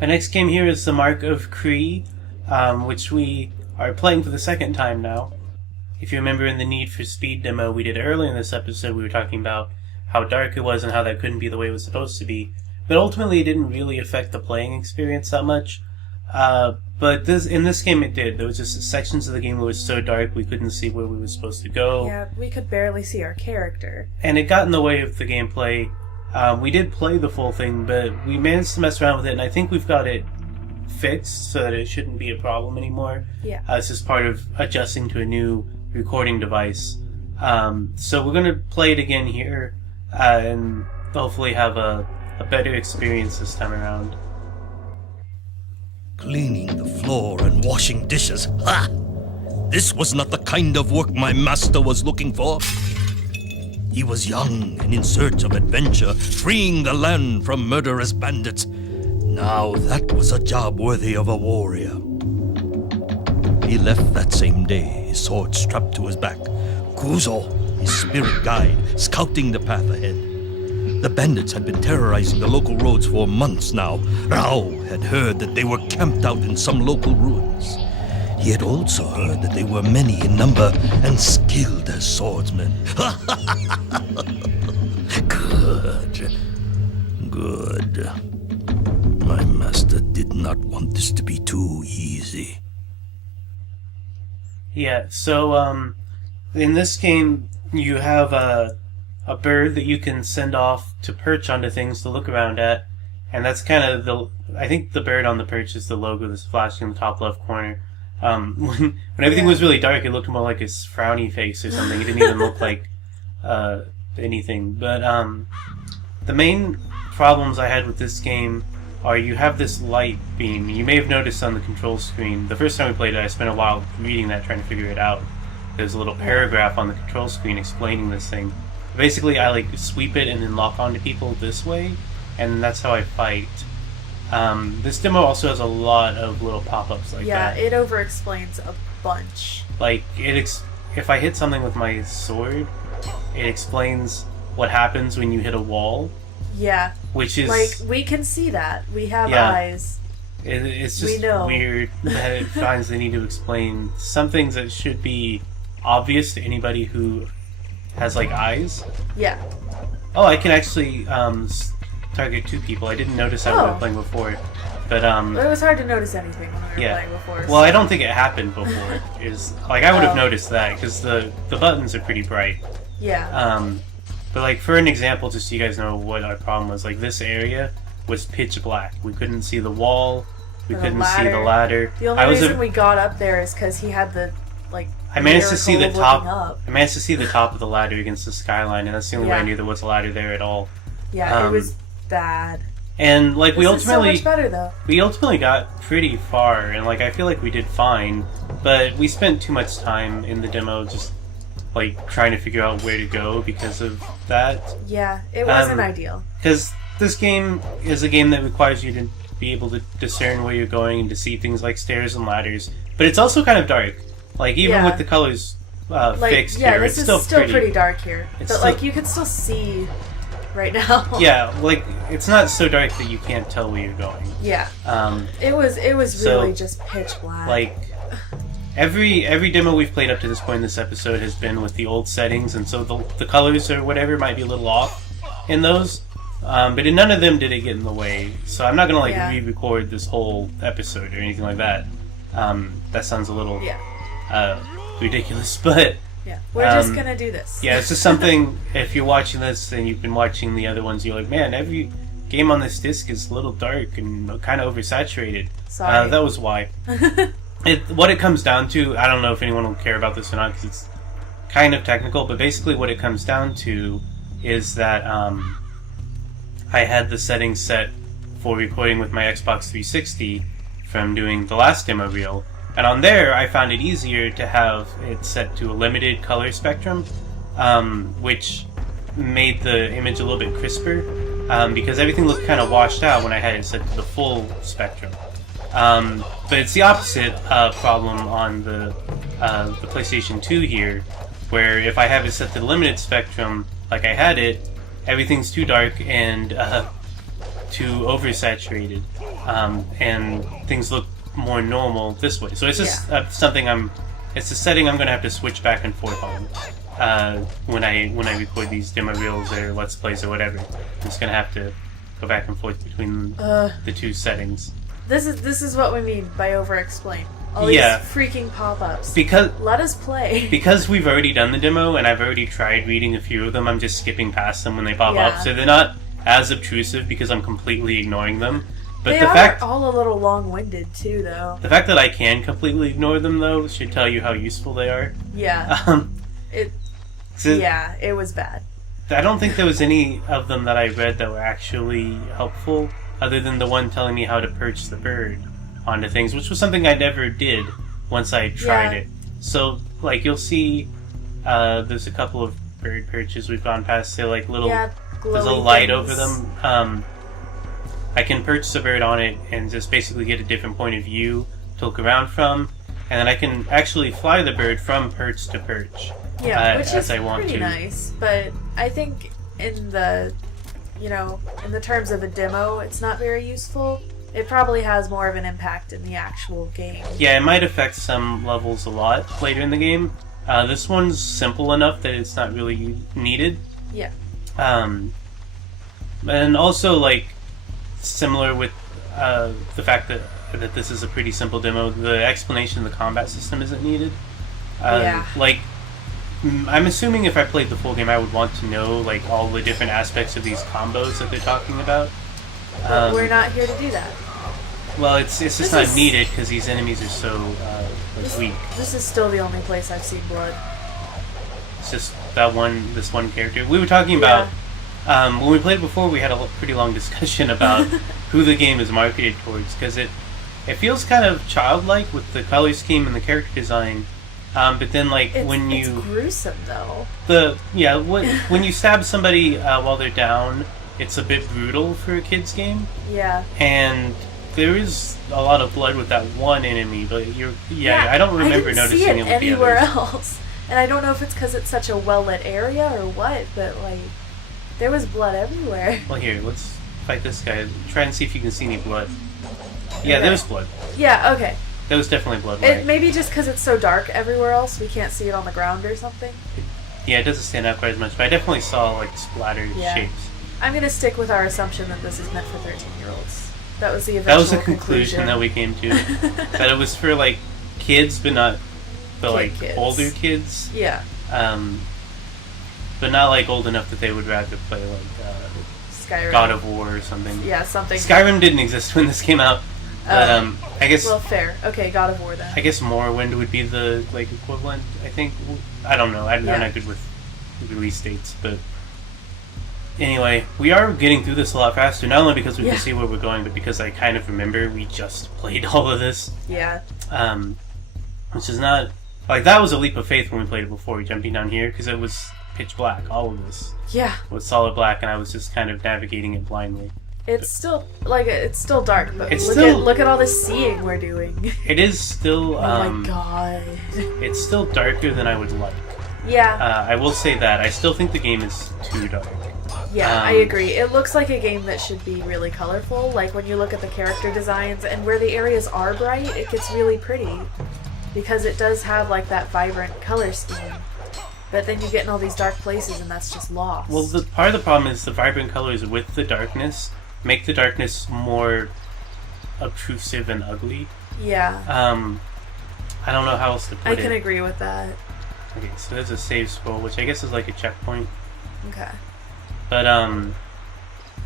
My next game here is the Mark of Kri, which we are playing for the second time now. If you remember in the Need for Speed demo we did earlier in this episode, we were talking about how dark it was and how that couldn't be the way it was supposed to be. But ultimately it didn't really affect the playing experience that much. But in this game it did. There was just sections of the game that was so dark we couldn't see where we were supposed to go. Yeah, we could barely see our character. And it got in the way of the gameplay. We did play the full thing, but we managed to mess around with it, and I think we've got it fixed so that it shouldn't be a problem anymore. Yeah. It's just part of adjusting to a new recording device. So we're going to play it again here, and hopefully have a better experience this time around. Cleaning the floor and washing dishes. Ha! This was not the kind of work my master was looking for. He was young and in search of adventure, freeing the land from murderous bandits. Now that was a job worthy of a warrior. He left that same day, his sword strapped to his back. Kuzo, his spirit guide, scouting the path ahead. The bandits had been terrorizing the local roads for months now. Rao had heard that they were camped out in some local ruins. He had also heard that they were many in number and skilled as swordsmen. Good. My master did not want this to be too easy. Yeah, so in this game you have a bird that you can send off to perch onto things to look around at, and that's kind of I think the bird on the perch is the logo that's flashing in the top left corner. When everything was really dark, it looked more like his frowny face or something. It didn't even look like anything. But the main problems I had with this game are you have this light beam. You may have noticed on the control screen. The first time we played it, I spent a while reading that, trying to figure it out. There's a little paragraph on the control screen explaining this thing. Basically, I sweep it and then lock onto people this way, and that's how I fight. This demo also has a lot of little pop-ups like that. Yeah, it over-explains a bunch. If I hit something with my sword, it explains what happens when you hit a wall. Yeah. Which is... we can see that. We have eyes. It's just weird that it finds the need to explain some things that should be obvious to anybody who has, eyes. Yeah. Oh, I can actually target two people. I didn't notice that when we were playing before. But it was hard to notice anything when we were playing before. Well, I don't think it happened before. I would have noticed that, because the buttons are pretty bright. Yeah. But for an example, just so you guys know what our problem was, this area was pitch black. We couldn't see the wall. We couldn't see the ladder. The only reason we got up there is because he had the, I managed to see the top. Up. I managed to see the top of the ladder against the skyline, and that's the only way I knew there was a ladder there at all. Yeah, it was bad. And we ultimately so much better though. We ultimately got pretty far, and I feel like we did fine, but we spent too much time in the demo just trying to figure out where to go because of that. Yeah, it wasn't ideal. Because this game is a game that requires you to be able to discern where you're going and to see things like stairs and ladders, but it's also kind of dark. Even with the colors fixed here, it's still pretty dark here. But you can still see right now. Yeah, it's not so dark that you can't tell where you're going. Yeah. It was really just pitch black. Every demo we've played up to this point in this episode has been with the old settings, and so the colors or whatever might be a little off in those. But in none of them did it get in the way. So I'm not going to re-record this whole episode or anything like that. That sounds a little ridiculous, but yeah, we're just gonna do this. Yeah, it's just something. If you're watching this and you've been watching the other ones, you're like, man, every game on this disc is a little dark and kind of oversaturated. Sorry, that was why. What it comes down to, I don't know if anyone will care about this or not because it's kind of technical, but basically what it comes down to is that I had the settings set for recording with my Xbox 360 from doing the last demo reel. And on there, I found it easier to have it set to a limited color spectrum, which made the image a little bit crisper, because everything looked kind of washed out when I had it set to the full spectrum. But it's the opposite problem on the PlayStation 2 here, where if I have it set to the limited spectrum, like I had it, everything's too dark, and too oversaturated, and things look more normal this way. So it's just it's a setting I'm going to have to switch back and forth on when I record these demo reels or let's plays or whatever. I'm just going to have to go back and forth between the two settings. This is what we mean by over-explain. All these freaking pop-ups. Let us play. Because we've already done the demo and I've already tried reading a few of them, I'm just skipping past them when they pop up. So they're not as obtrusive because I'm completely ignoring them. But they are all a little long-winded too, though. The fact that I can completely ignore them, though, should tell you how useful they are. Yeah. It was bad. I don't think there was any of them that I read that were actually helpful, other than the one telling me how to perch the bird onto things, which was something I never did once I tried it. So, like, you'll see there's a couple of bird perches we've gone past. They're like little... there's a light over them. I can perch the bird on it and just basically get a different point of view to look around from, and then I can actually fly the bird from perch to perch. Yeah, which is pretty nice, but I think in the terms of a demo, it's not very useful. It probably has more of an impact in the actual game. Yeah, it might affect some levels a lot later in the game. This one's simple enough that it's not really needed. Yeah. And also, like, similar with the fact that this is a pretty simple demo, the explanation of the combat system isn't needed. Like, I'm assuming if I played the full game, I would want to know, like, all the different aspects of these combos that they're talking about. But we're not here to do that. Well, it's just not needed because these enemies are so weak. This is still the only place I've seen blood. It's just this one character. We were talking about, when we played before, we had a pretty long discussion about who the game is marketed towards, because it feels kind of childlike with the color scheme and the character design. But then, like, it's gruesome, though. When you stab somebody while they're down, it's a bit brutal for a kid's game. Yeah. And there is a lot of blood with that one enemy, but I don't remember noticing it with the others. Anywhere else. And I don't know if it's because it's such a well-lit area or what, but, like, there was blood everywhere. Well, here, let's fight this guy. Try and see if you can see any blood. Yeah, there was blood. Yeah, okay. There was definitely blood. Maybe just because it's so dark everywhere else, we can't see it on the ground or something. It doesn't stand out quite as much, but I definitely saw, like, splattered shapes. I'm going to stick with our assumption that this is meant for 13-year-olds. That was the eventual That was the conclusion that we came to. That it was for, like, kids, but not the kids. Older kids. Yeah. But not, like, old enough that they would rather play, like, Skyrim. God of War or something. Yeah, something. Skyrim didn't exist when this came out. But, I guess... Well, fair. Okay, God of War, then. I guess Morrowind would be the, like, equivalent, I think. I don't know. I'm not good with release dates, but... Anyway, we are getting through this a lot faster, not only because we can see where we're going, but because I kind of remember we just played all of this. Yeah. Which is not... Like, that was a leap of faith when we played it before, jumping down here, because it was pitch black, all of this. Yeah. Was solid black, and I was just kind of navigating it blindly. It's still dark, but look at all this seeing we're doing. It is still... oh my god. It's still darker than I would like. Yeah. I will say that. I still think the game is too dark. Yeah, I agree. It looks like a game that should be really colorful. Like, when you look at the character designs, and where the areas are bright, it gets really pretty. Because it does have, like, that vibrant color scheme. But then you get in all these dark places, and that's just lost. Well, part of the problem is the vibrant colors with the darkness make the darkness more obtrusive and ugly. Yeah. I don't know how else to put it. I can agree with that. Okay, so there's a save scroll, which I guess is like a checkpoint. Okay. But,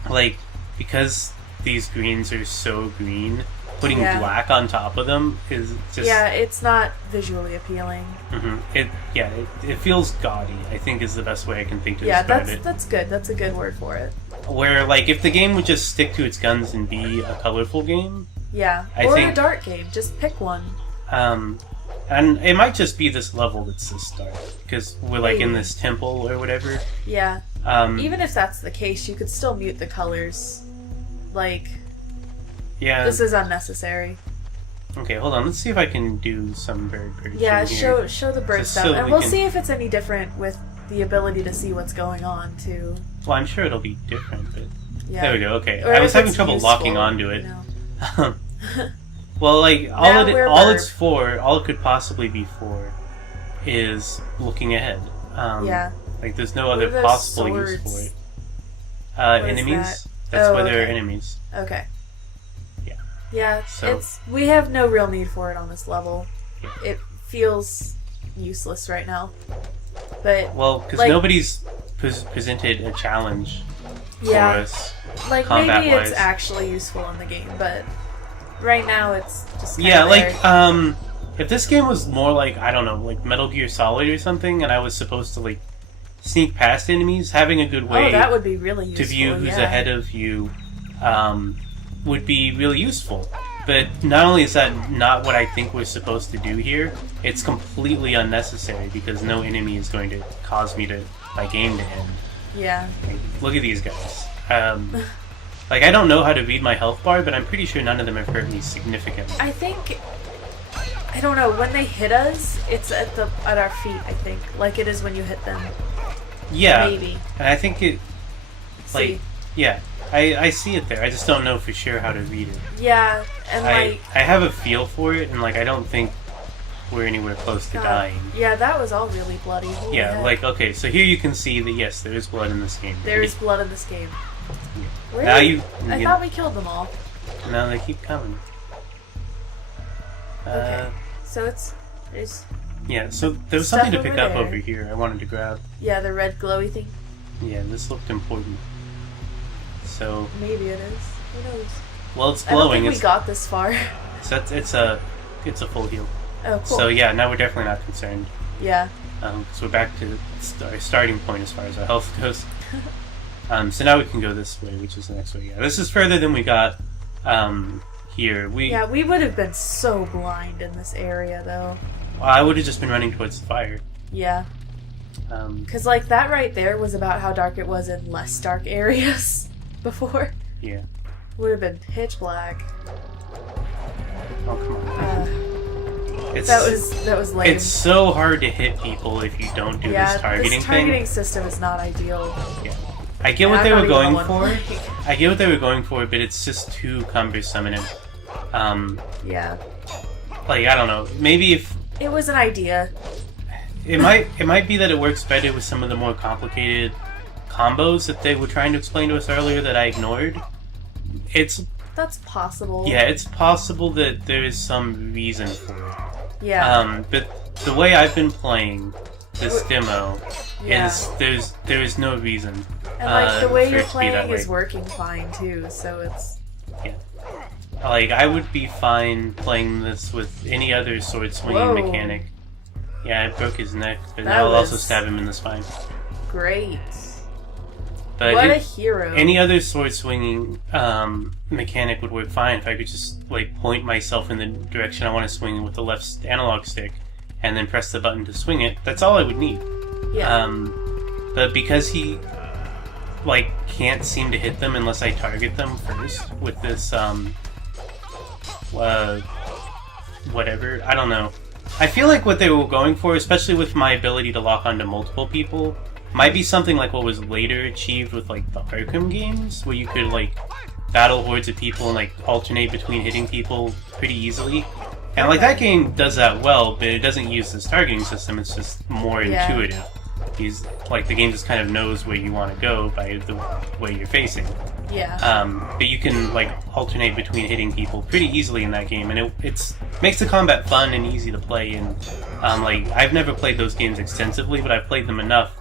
like, because these greens are so green, putting black on top of them is just... Yeah, it's not visually appealing. Mm-hmm. It feels gaudy, I think is the best way I can think to describe it. Yeah, that's good. That's a good word for it. Where, like, if the game would just stick to its guns and be a colorful game... Yeah, or a dark game. Just pick one. And it might just be this level that's this dark, because we're, like, in this temple or whatever. Yeah. Even if that's the case, you could still mute the colors. Like... Yeah. This is unnecessary. Okay, hold on. Let's see if I can do some bird perching Yeah, here. show the bird stuff. And we'll see if it's any different with the ability to see what's going on, too. Well, I'm sure it'll be different, but... Yeah. There we go. Okay, Or I was if having it's trouble useful, locking onto it. you know. Well, like Now we're all burp. it's for, all it could possibly be for, is looking ahead. Yeah. Like there's no What other are those possible use swords? for it. What is Enemies. that? That's Oh, where there are okay. enemies. Okay. Yeah. Yeah, So- we have no real need for it on this level. Yeah. It feels useless right now. But Well, because like- nobody's presented a challenge Yeah. for us. like maybe combat-wise. it's actually useful in the game, but right now it's just kinda Yeah, there. like if this game was more like, I don't know, like Metal Gear Solid or something, and I was supposed to like sneak past enemies, having a good way oh, that would be really useful. to view who's yeah. ahead of you would be really useful. But not only is that not what I think we're supposed to do here, it's completely unnecessary because no enemy is going to cause me to my game to end. Yeah. Like, look at these guys. Like I don't know how to read my health bar, but I'm pretty sure none of them have hurt me significantly. I think I don't know, when they hit us, it's at our feet, I think. Like it is when you hit them. Yeah, Maybe. and I think it like See. yeah, I see it there. I just don't know for sure how to read it. Yeah, and I have a feel for it, and like I don't think we're anywhere close to God. dying. Yeah, that was all really bloody. Holy Yeah, heck. like okay, so here you can see that yes, there is blood in this game. There is blood in this game. Really? Now you, I thought we killed them all. now they keep coming. Okay. So there's Yeah, so there was Stuff something to pick over up there. over here. I wanted to grab. yeah, the red glowy thing. Yeah, this looked important. So Maybe it is. Who knows? well, it's I don't glowing. think we got this far. So it's a full heal. Oh, cool. So yeah, now we're definitely not concerned. yeah. So we're back to our starting point as far as our health goes. So now we can go this way, which is the next way. Yeah, this is further than we got here. Yeah, we would have been so blind in this area, though. I would have just been running towards the fire. Yeah. Because, like, that right there was about how dark it was in less dark areas before. Yeah. Would have been pitch black. Oh come on. It's, That was lame. It's so hard to hit people if you don't do yeah, this targeting this targeting thing. system is not ideal. Yeah. I get And what I'm they not were even going on for. one. I get what they were going for, but it's just too cumbersome and Yeah. like I don't know. Maybe if It was an idea. it might be that it works better with some of the more complicated combos that they were trying to explain to us earlier that I ignored. That's possible. Yeah, it's possible that there is some reason for it. Yeah. But the way I've been playing this demo Yeah. is there is no reason. And like the way for you're it to be that playing way. is working fine too, so it's Yeah. Like I would be fine playing this with any other sword swinging Whoa. mechanic. Yeah, I broke his neck, but That I'll also was- stab him in the spine. great. But What a hero. any other sword swinging mechanic would work fine if I could just like point myself in the direction I want to swing with the left analog stick, and then press the button to swing it. That's all I would need. Yeah. But because he like can't seem to hit them unless I target them first with this whatever, I don't know. I feel like what they were going for, especially with my ability to lock onto multiple people, might be something like what was later achieved with like the Arkham games, where you could like battle hordes of people and like alternate between hitting people pretty easily. And like that game does that well, but it doesn't use this targeting system. It's just more Yeah. intuitive. Like the game just kind of knows where you want to go by the way you're facing. yeah. But you can like alternate between hitting people pretty easily in that game, and it's makes the combat fun and easy to play. And like I've never played those games extensively, but I've played them enough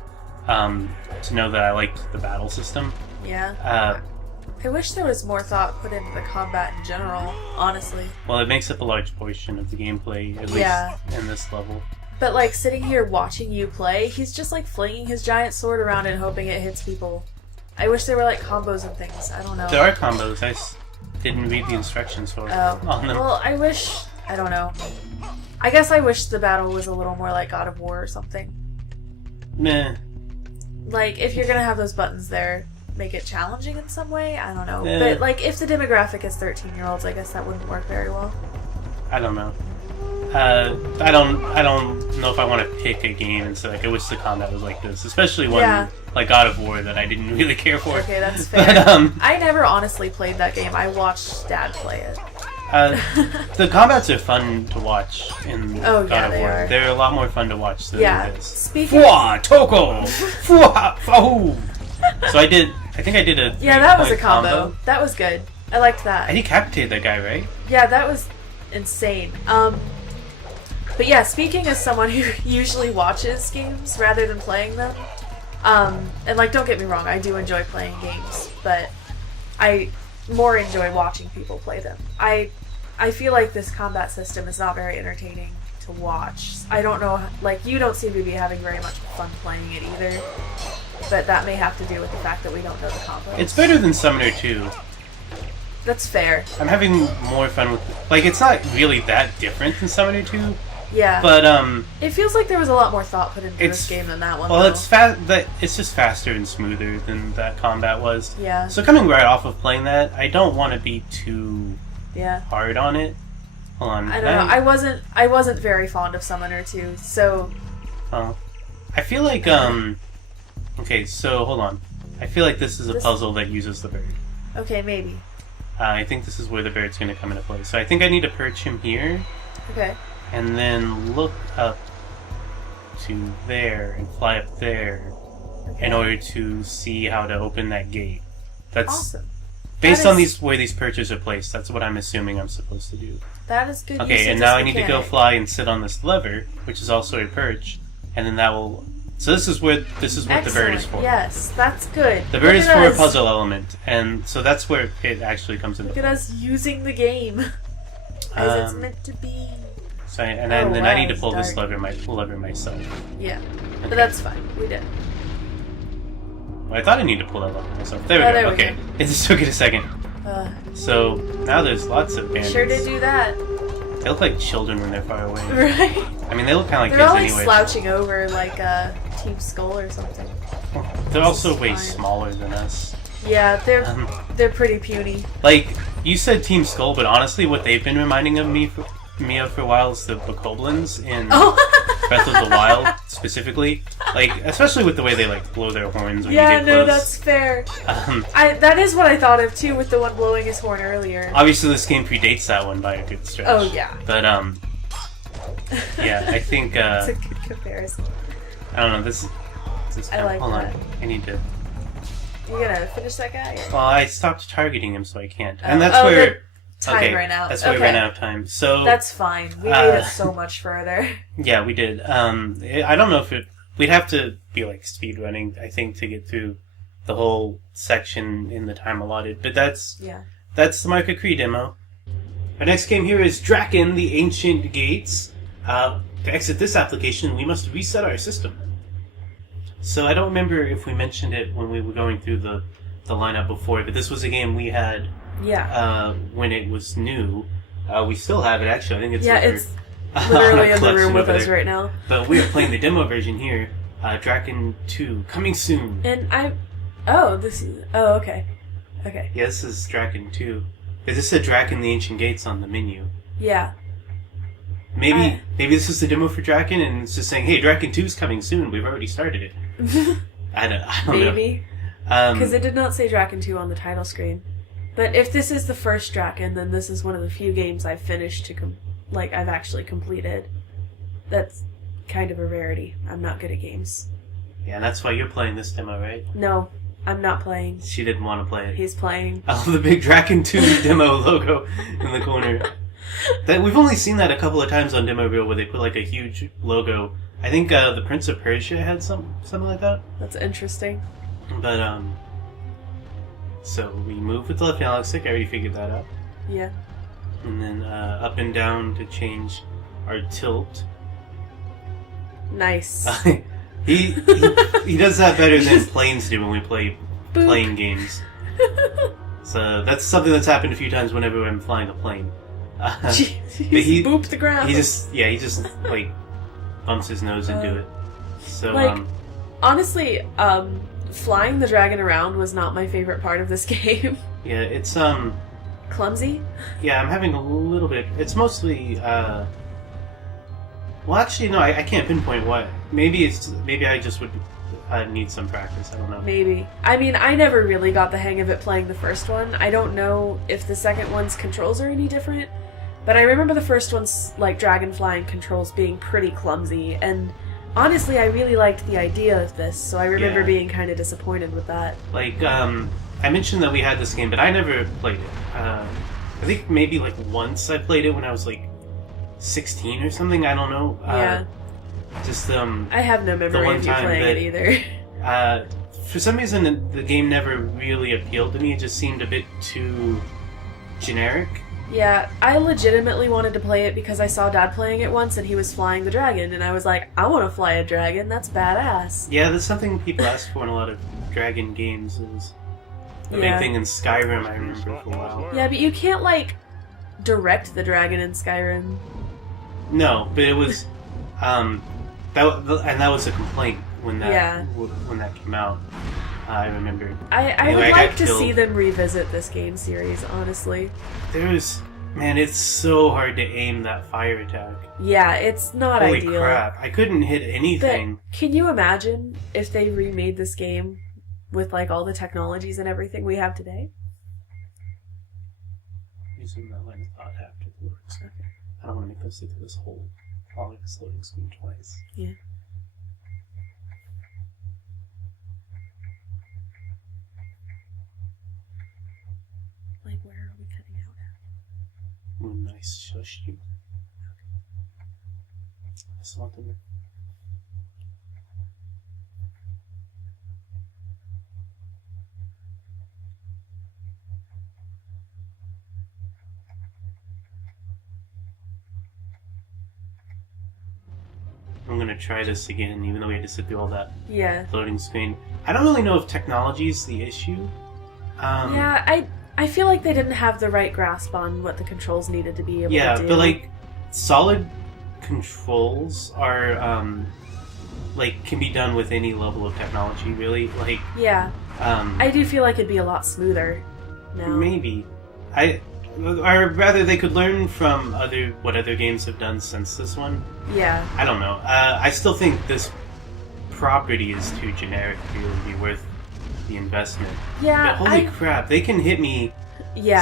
to know that I liked the battle system. Yeah. I wish there was more thought put into the combat in general, honestly. Well, it makes up a large portion of the gameplay, at least Yeah. in this level. But like sitting here watching you play, he's just like flinging his giant sword around and hoping it hits people. I wish there were like combos and things. I don't know. There are combos. I didn't read the instructions for on them. Well, I wish. I don't know. I guess I wish the battle was a little more like God of War or something. Meh. Like, if you're gonna have those buttons there, make it challenging in some way? I don't know. Yeah. But, like, if the demographic is 13-year-olds, I guess that wouldn't work very well. I don't know. I don't know if I want to pick a game and say like I wish the combat was like this, especially one like God of War that I didn't really care for. Okay, that's fair. But, I never honestly played that game. I watched Dad play it. The combats are fun to watch in God of War. Are. They're a lot more fun to watch than this. Speaking Fwa, Toko! Fwa, Fahoo! So I think I did a that was a combo. That was good. I liked that. I decapitated that guy, right? Yeah, that was insane. But yeah, speaking as someone who usually watches games rather than playing them, and like, don't get me wrong, I do enjoy playing games, but I more enjoy watching people play them. I feel like this combat system is not very entertaining to watch. I don't know, like, you don't seem to be having very much fun playing it either, but that may have to do with the fact that we don't know the combos. It's better than Summoner 2. That's fair. I'm having more fun with... Like, it's not really that different than Summoner 2. Yeah. But, it feels like there was a lot more thought put into this game than that one, well, though. it's just faster and smoother than that combat was. Yeah. So coming right off of playing that, I don't want to be too hard on it. Hold on. I don't know. I wasn't very fond of Summoner 2, so... Oh. I feel like, okay, so, hold on. I feel like this is a puzzle that uses the bird. Okay, maybe. I think this is where the bird's going to come into play. So I think I need to perch him here. Okay. And then look up to there and fly up there in order to see how to open that gate. That's awesome. Based on where these perches are placed. That's what I'm assuming I'm supposed to do. That is good. Okay, and now I need to go fly and sit on this lever, which is also a perch, and then that will. So this is what the bird is for. Yes, that's good. The bird is for a puzzle element, and so that's where it actually comes into play. Look at us using the game as it's meant to be. So then I need to pull this lever myself. Yeah, okay. But that's fine. We did. Well, I thought I needed to pull that lever myself. There we go. Okay, it just took it a second. So now there's lots of bandits. Sure did do that. They look like children when they're far away. Right. I mean, they look kind of like they're kids all anyway. Slouching over like Team Skull or something. They're also way smaller than us. Yeah, they're pretty puny. Like, you said Team Skull, but honestly, what they've been reminding me of for a while is the Bokoblins in Breath of the Wild, specifically. Like, especially with the way they, like, blow their horns when you get close. Yeah, no, that's fair. That is what I thought of, too, with the one blowing his horn earlier. Obviously, this game predates that one by a good stretch. Oh, yeah. But, yeah, I think, it's a good comparison. I don't know, this is I like hold that. on, I need to... You gonna finish that guy? Or? Well, I stopped targeting him, so I can't. And that's where... Time ran out. That's why we ran out of time. So that's fine. We made it so much further. Yeah, we did. I don't know if we'd have to be like speed running, I think, to get through the whole section in the time allotted. But that's the Mark of Kri demo. Our next game here is Drakan, the Ancient Gates. To exit this application, we must reset our system. So I don't remember if we mentioned it when we were going through the lineup before, but this was a game we had. Yeah. When it was new. We still have it, actually. I think it's it's literally in the room with us right now. But we are playing the demo version here. Drakan 2, coming soon. And okay. Okay. Yeah, this is Drakan 2. This said Drakan, the Ancient Gates on the menu. Yeah. Maybe this is the demo for Drakan, and it's just saying, hey, Drakan 2 is coming soon. We've already started it. I don't know. Maybe. Because it did not say Drakan 2 on the title screen. But if this is the first Drakan, then this is one of the few games I've finished I've actually completed. That's kind of a rarity. I'm not good at games. Yeah, and that's why you're playing this demo, right? No, I'm not playing. She didn't want to play it. He's playing. Oh, the big Drakan 2 demo logo in the corner. We've only seen that a couple of times on Demo Reel where they put like a huge logo. I think the Prince of Persia had something like that. That's interesting. But, so we move with the left analog stick. I already figured that out. Yeah. And then up and down to change our tilt. Nice. He does that better than planes do when we play plane games. So that's something that's happened a few times whenever I'm flying a plane. He booped the ground. He just like bumps his nose into it. So honestly, flying the dragon around was not my favorite part of this game. Yeah, it's clumsy. Yeah, I'm having a little bit. It's mostly Well, actually, no, I can't pinpoint what. Maybe I just would need some practice. I don't know. Maybe. I mean, I never really got the hang of it playing the first one. I don't know if the second one's controls are any different, but I remember the first one's, like, Dragonfly and controls being pretty clumsy, and honestly, I really liked the idea of this, so I remember being kind of disappointed with that. Like, I mentioned that we had this game, but I never played it. I think maybe, like, once I played it when I was, like, 16 or something, I don't know. Yeah. I have no memory of you playing it either. For some reason, the game never really appealed to me. It just seemed a bit too generic. Yeah, I legitimately wanted to play it because I saw Dad playing it once and he was flying the dragon, and I was like, I want to fly a dragon, that's badass. Yeah, that's something people ask for in a lot of dragon games. It was a big thing in Skyrim, I remember, for a while. Yeah, but you can't, like, direct the dragon in Skyrim. No, but it was... that was a complaint when that came out. I remember. I would like to see them revisit this game series, honestly. It's so hard to aim that fire attack. Yeah, it's not Holy ideal. crap, I couldn't hit anything. But can you imagine if they remade this game with, like, all the technologies and everything we have today? Using that line of thought after the words. I don't want to make them sit through this whole loading screen twice. Yeah. Like, where are we cutting out at? Ooh, nice. Shush you. I just want them to... I'm gonna try this again, even though we had to sit through all that loading screen. I don't really know if technology is the issue. I feel like they didn't have the right grasp on what the controls needed to be able to do. Yeah, but, like, solid controls are, can be done with any level of technology, really. Like, yeah. I do feel like it'd be a lot smoother now. Maybe. Or rather, they could learn from what other games have done since this one. Yeah. I don't know. I still think this property is too generic to really be worth the investment. Yeah. But holy crap, they can hit me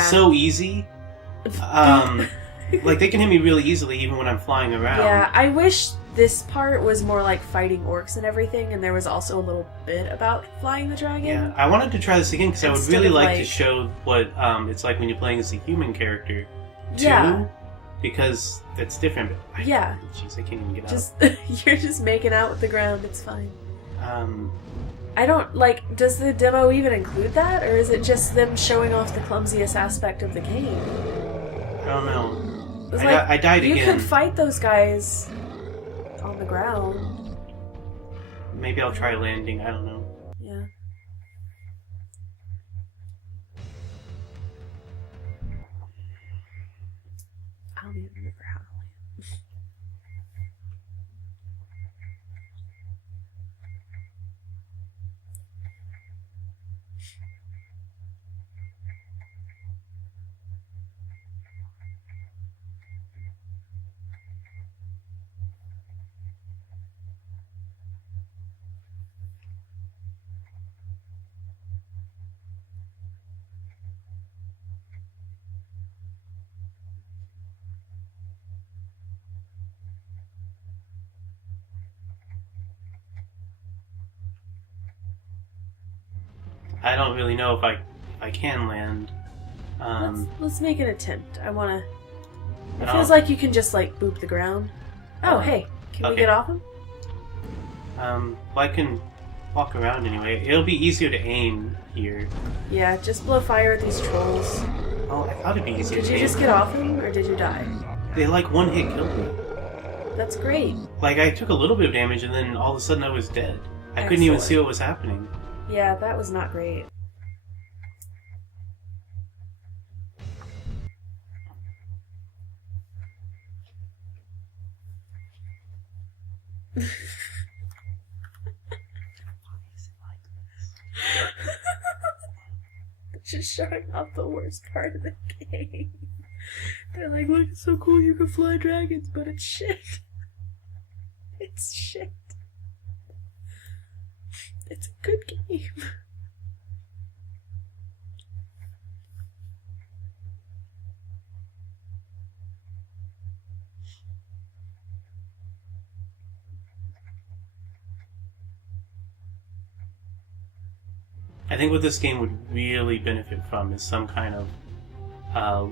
so easy. Like, they can hit me really easily even when I'm flying around. Yeah, I wish this part was more like fighting orcs and everything, and there was also a little bit about flying the dragon. Yeah, I wanted to try this again because I would really like to show what it's like when you're playing as a human character, too. Yeah. Because it's different. Yeah. Jeez, I can't even get out. You're just making out with the ground, it's fine. I don't, does the demo even include that, or is it just them showing off the clumsiest aspect of the game? I don't know. I died again. You could fight those guys on the ground. Maybe I'll try landing, I don't know. Yeah. I don't even remember how to land. I don't really know if I can land. Let's make an attempt. I wanna... It feels like you can just, boop the ground. Oh, hey. Can we get off him? Well, I can walk around anyway. It'll be easier to aim here. Yeah, just blow fire at these trolls. Oh, I thought it'd be easier to aim. Did you just get off him, or did you die? They, one hit killed me. That's great. I took a little bit of damage, and then all of a sudden I was dead. I couldn't even see what was happening. Yeah, that was not great. Just showing off the worst part of the game. They're like, look, it's so cool you can fly dragons, but it's shit. It's shit. It's a good game. I think what this game would really benefit from is some kind of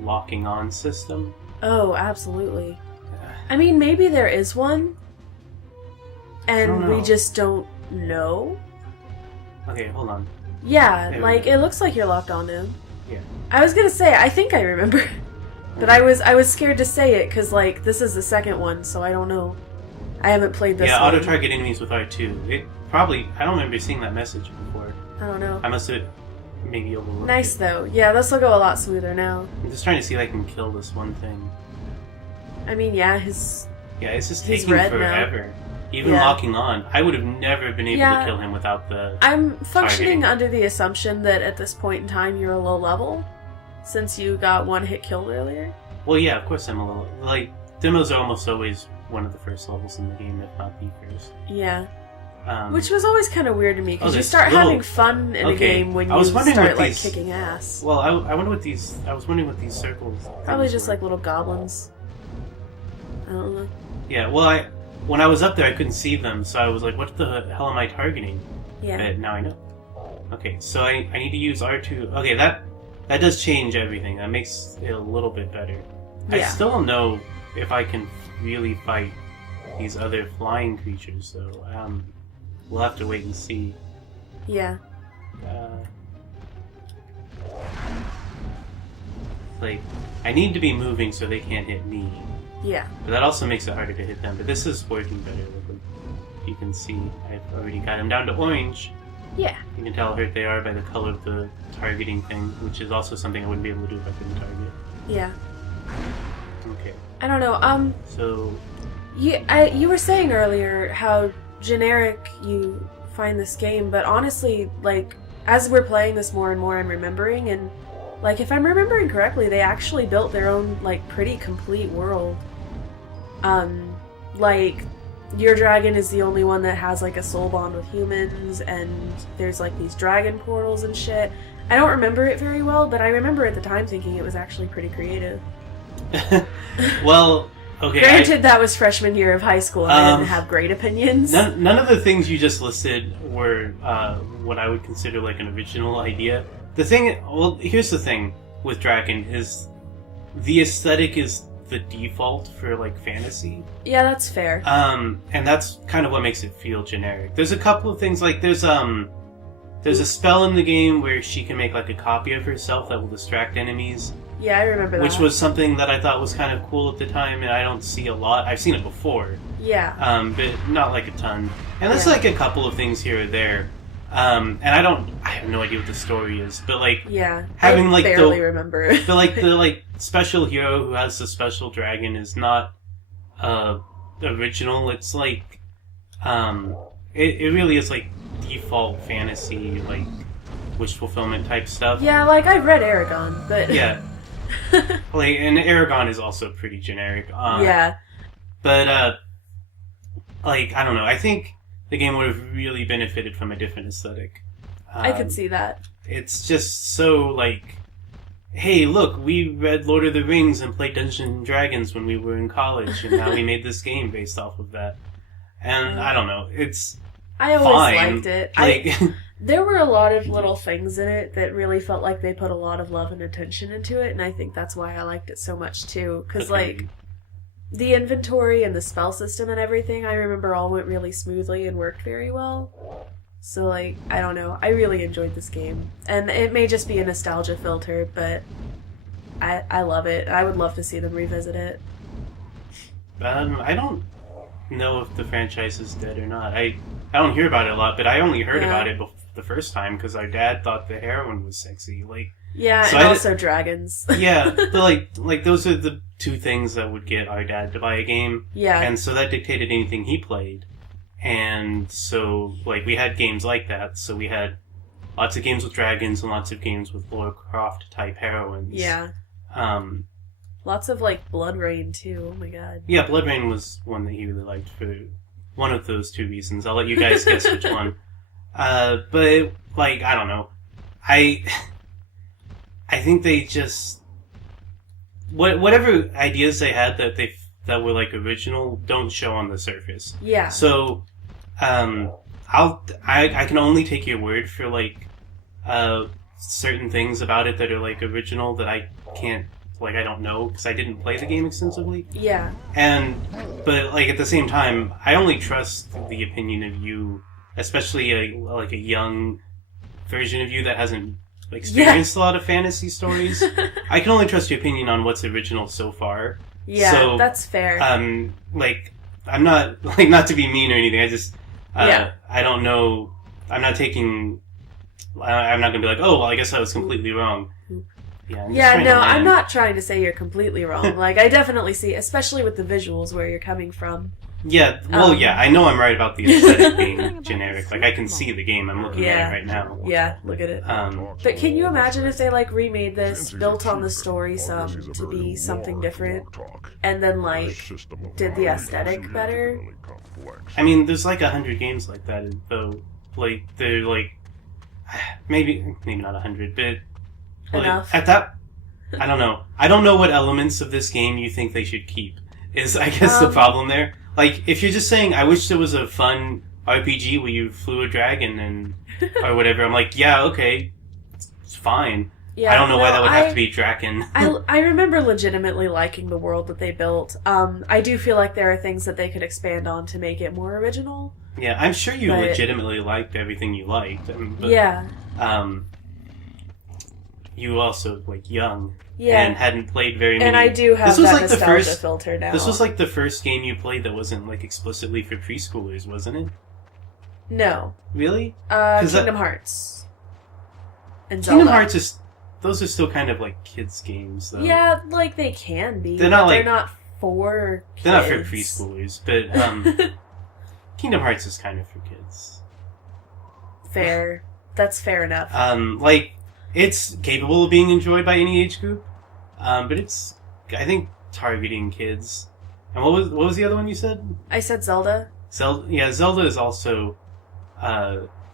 locking on system. Oh, absolutely. I mean, maybe there is one, and we just don't know. Okay, hold on. Yeah, like, it looks like you're locked on him. Yeah. I was gonna say, I think I remember. But I was scared to say it, because, like, this is the second one, so I don't know. I haven't played this one. Yeah, auto-target enemies with R2. It probably... I don't remember seeing that message before. I don't know. I must have maybe overlooked Nice, it. though. Yeah, this will go a lot smoother now. I'm just trying to see if I can kill this one thing. I mean, yeah, Yeah, it's just he's taking red forever. Even Yeah. locking on. I would have never been able to kill him without the... I'm functioning targeting. under the assumption that at this point in time you're a low level, since you got one hit killed earlier. Well, yeah, of course I'm a little... Like, demos are almost always one of the first levels in the game, if not the first. Yeah. Which was always kind of weird to me, because you this start little- having fun in a game when I you was wondering start, what like, these- kicking ass. Well, I wonder what these... I was wondering what these circles... Probably things just were. like little goblins. I don't know. Yeah, well, when I was up there, I couldn't see them, so I was like, what the hell am I targeting? Yeah. But now I know. Okay, so I need to use R2... Okay, that does change everything. That makes it a little bit better. I Yeah. still don't know if I can really fight these other flying creatures, so we'll have to wait and see. Yeah. Like, I need to be moving so they can't hit me. Yeah. But that also makes it harder to hit them. But this is working better. Like, you can see, I've already got them down to orange. Yeah. You can tell how hurt they are by the color of the targeting thing, which is also something I wouldn't be able to do if I couldn't target. Yeah. Okay. I don't know. So, You were saying earlier how generic you find this game, but honestly, like, as we're playing this more and more, I'm remembering, and, like, if I'm remembering correctly, they actually built their own, like, pretty complete world. Like, your dragon is the only one that has, like, a soul bond with humans, and there's, like, these dragon portals and shit. I don't remember it very well, but I remember at the time thinking it was actually pretty creative. well, okay. Granted, that was freshman year of high school, and I didn't have great opinions. None of the things you just listed were what I would consider like an original idea. The thing, well, here's the thing with Dragon is the aesthetic is the default for like fantasy. Yeah, that's fair. And that's kind of what makes it feel generic. There's a couple of things like there's a spell in the game where she can make like a copy of herself that will distract enemies. Yeah, I remember that. Which was something that I thought was kind of cool at the time, and I don't see a lot. I've seen it before. Yeah. But not like a ton. And there's Yeah. like a couple of things here or there. And I have no idea what the story is, but like Yeah. having I like barely remember. the special hero who has the special dragon is not original. It's like it really is like default fantasy, like wish fulfillment type stuff. Yeah, like I've read Aragon, but Yeah. Like, and Aragon is also pretty generic. yeah. But like I don't know. I think the game would have really benefited from a different aesthetic. I could see that. It's just so like, hey, look, we read Lord of the Rings and played Dungeons and Dragons when we were in college, and now we made this game based off of that. And I don't know, it's I always fine. liked it. Like, There were a lot of little things in it that really felt like they put a lot of love and attention into it, and I think that's why I liked it so much too. Because, like, the inventory and the spell system and everything, I remember all went really smoothly and worked very well. So, like, I don't know. I really enjoyed this game. And it may just be a nostalgia filter, but I love it. I would love to see them revisit it. I don't know if the franchise is dead or not. I don't hear about it a lot, but I only heard about it the first time because our dad thought the heroine was sexy. Like, Yeah, so and also dragons. yeah, but like those are the two things that would get our dad to buy a game. Yeah. And so that dictated anything he played. And so, like, we had games like that. So we had lots of games with dragons and lots of games with Lara Croft type heroines. Yeah. Lots of, like, Blood Rain, too. Oh my god. Yeah, Blood Rain was one that he really liked for one of those two reasons. I'll let you guys guess which one. But like, I don't know. I think they just whatever ideas they had that were like original don't show on the surface. Yeah. So, I can only take your word for like certain things about it that are like original that I can't, like, I don't know because I didn't play the game extensively. Yeah. But like at the same time, I only trust the opinion of you, especially a young version of you that hasn't experienced a lot of fantasy stories. I can only trust your opinion on what's original so far. Yeah, so, that's fair. Like, I'm not, like, not to be mean or anything, I just, I don't know, I'm not going to be like, oh, well, I guess I was completely wrong. I'm not trying to say you're completely wrong. Like, I definitely see, especially with the visuals, where you're coming from. Yeah, well, I know I'm right about the aesthetic being generic. Like, I can see the game. I'm looking at it right now. Yeah, look at it. But can you imagine if they, like, remade this, built on the story some to be something different, and then, like, did the aesthetic better? I mean, there's, like, 100 games like that, though. Like, they're, like, maybe not 100, but... Like, enough. At that... I don't know. I don't know what elements of this game you think they should keep, is, I guess, the problem there. Like, if you're just saying, I wish there was a fun RPG where you flew a dragon and or whatever, I'm like, yeah, okay, it's fine. Yeah, I don't know why that would have to be Drakan. I remember legitimately liking the world that they built. I do feel like there are things that they could expand on to make it more original. Yeah, I'm sure you legitimately liked everything you liked. But, yeah. You also, like, young. Yeah. And hadn't played very many. And I do have that nostalgia filter now. This was like the first game you played that wasn't like explicitly for preschoolers, wasn't it? No. Really? Kingdom Hearts. And Zelda. Kingdom Hearts those are still kind of like kids games, though. Yeah, like they can be. They're not for kids. They're not for preschoolers, but Kingdom Hearts is kind of for kids. Fair. That's fair enough. Like, it's capable of being enjoyed by any age group, but it's, I think, targeting kids. And what was the other one you said? I said Zelda. Zelda is also...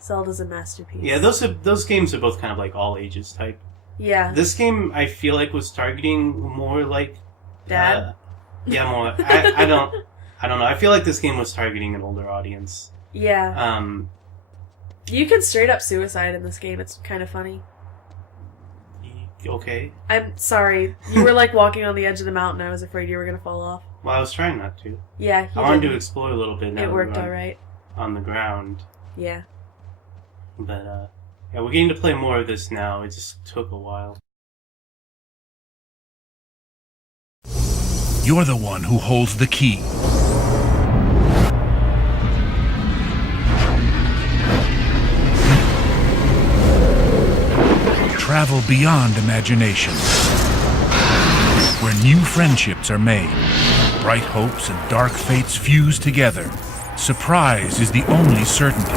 Zelda's a masterpiece. Yeah, those games are both kind of like all ages type. Yeah. This game, I feel like, was targeting more like... Dad? More... I don't know. I feel like this game was targeting an older audience. Yeah. You can straight up suicide in this game. It's kind of funny. Okay. I'm sorry. You were like walking on the edge of the mountain. I was afraid you were going to fall off. Well, I was trying not to. Yeah, I wanted to explore a little bit. Now it worked all right. On the ground. Yeah. But, we're getting to play more of this now. It just took a while. You're the one who holds the key. Travel beyond imagination, where new friendships are made, bright hopes and dark fates fuse together. Surprise is the only certainty.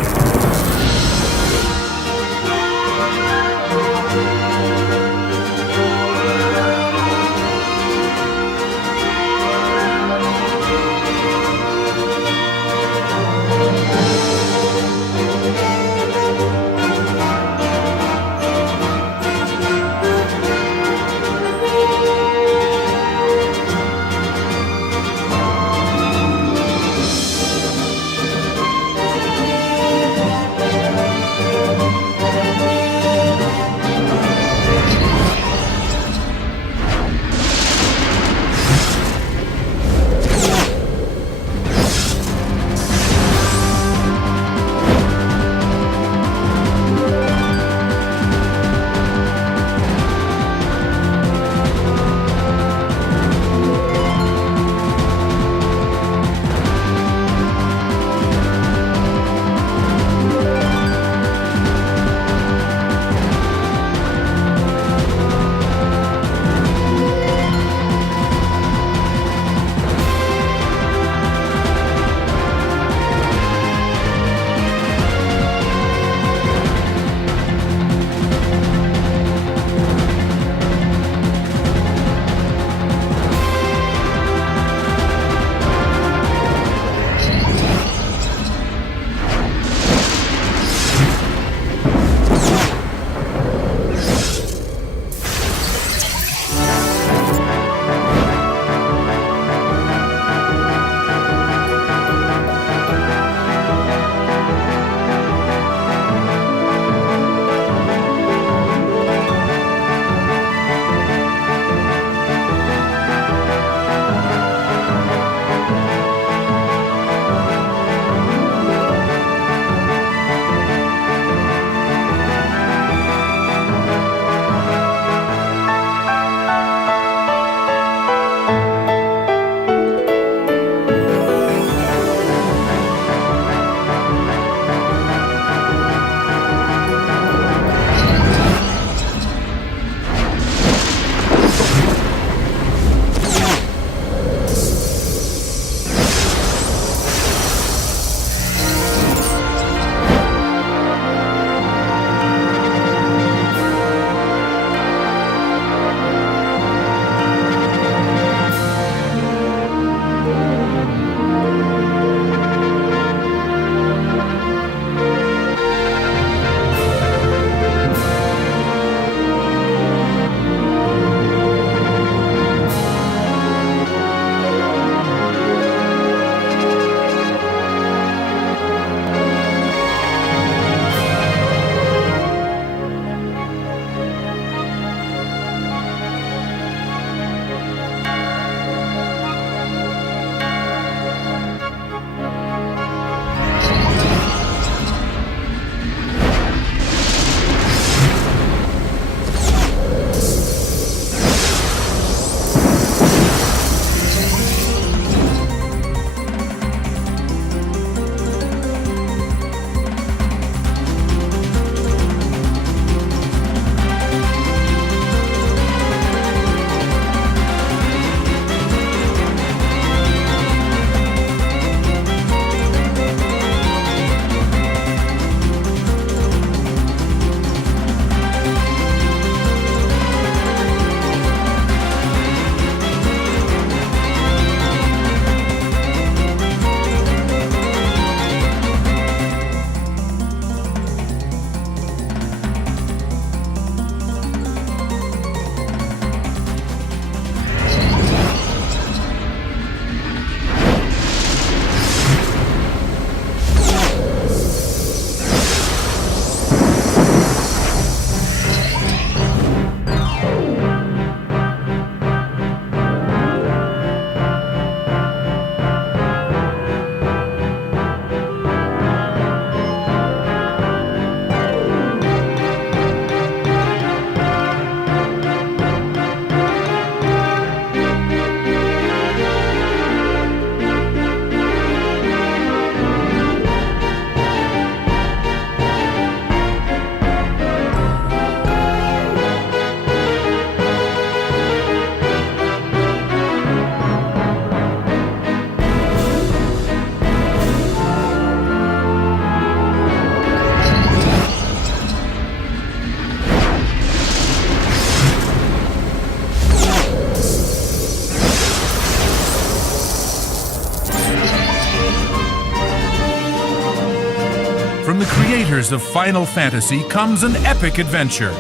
From the creators of Final Fantasy comes an epic adventure.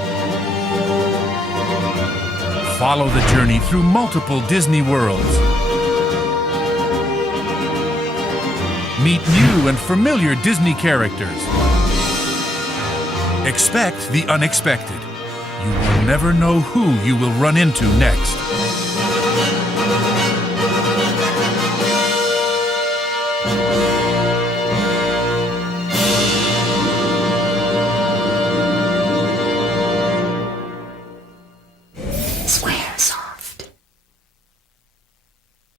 Follow the journey through multiple Disney worlds. Meet new and familiar Disney characters. Expect the unexpected. You will never know who you will run into next.